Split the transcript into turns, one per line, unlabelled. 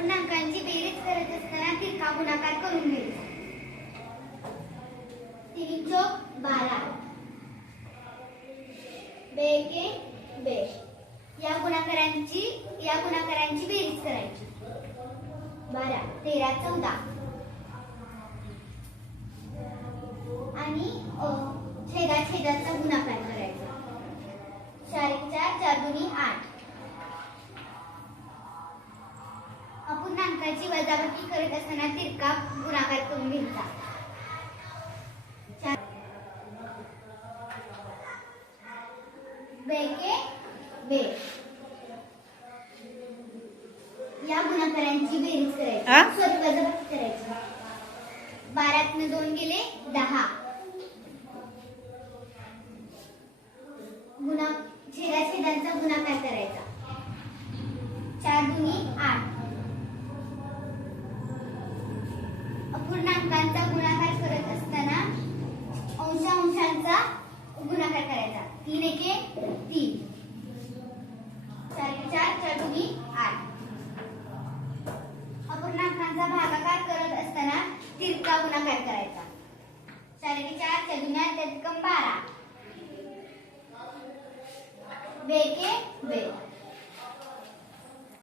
पूर्णांकांची बेरीज करत असताना तिरका गुणाकार करून घ्यायचा तीन चौक बारा. बेके बे या गुणाकारांची या गुणाकारांची बेरीज करायची. बारा तेरा चौदा. आणि छेदा छेदाचा गुणाकार करायचा. अपूर्णांकाची वजाबाकी करत असताना तिरका गुणाकार करून बेके बे या गुणाकारांची बेरीज? करायची. सॉरी वजाबाकी करायची. बारातनं दोन गेले दहा. गुणा छेदा छेदांचा गुणाकार करायचा चार दुनी आठ अपूर्णांकांचा गुणाकार करत असताना अंशांशांचा गुणाकार करायचा. तीन एके तीन. चार चार चार दुनी आठ. अपूर्णांकांचा भागाकार करत असताना तिरका गुणाकार करायचा. चार एके चार चार दुन्या बारा. बेके बे.